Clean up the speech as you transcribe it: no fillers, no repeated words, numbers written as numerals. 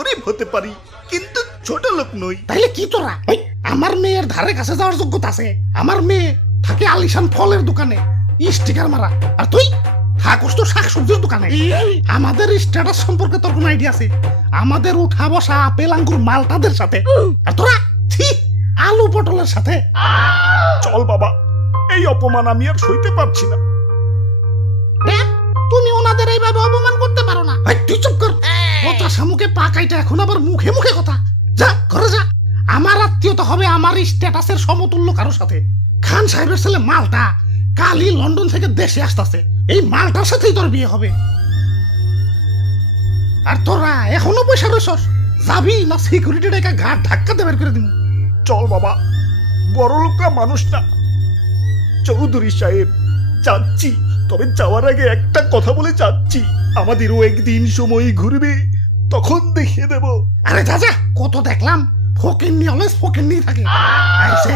গরিব হতে পারি, কিন্তু ছোট লোক নই। তাইলে কি তোরা আমার মেয়ের ধারে কাছে যাওয়ার যোগ্যতা আছে? আমার মেয়ে থাকে আলিশান ফলের দোকানে স্টিকার মারা, আর তুই থাকস তো শাকসবজির দোকানে। আমাদের স্ট্যাটাস সম্পর্কে তোর কোনো আইডিয়া আছে? আমাদের উঠা বসা আপেল আঙ্গুর মালটাদের সাথে, আর তোরা ছি আলু পটলের সাথে। চল বাবা, এই অপমান আমি আর সইতে পারছি না। দেখ, তুমি ওনাদের এইভাবে অপমান করতে পারো না। তুই চুপ কর। কথা সামুকে পা কাইটা এখন আবার মুখে মুখে কথা। যা ঘরে যা। আমার আত্মীয়তা হবে আমার স্ট্যাটাসের সমতুল্য কারোর সাথে। খান সাহেবের ছেলে মালটা কালই লন্ডন থেকে দেশে আসতেছে, এই মালটার সাথেই তোর বিয়ে হবে। আর তোরা এখনো পয়সা রয়েছস, যাবি না সিকিউরিটি ডেকে ঘাট ধাক্কাতে বের করে দিব? চল বাবা, বড় লোকরা মানুষ না। চৌধুরী সাহেব, যাচ্ছি, তবে যাওয়ার আগে একটা কথা বলে যাচ্ছি, আমাদেরও একদিন সময় ঘুরবে, তখন দেখিয়ে দেব। আরে যা যা, কত দেখলাম ফকিন্নি অলওয়েজ ফকিন্নি থাকে। আইসে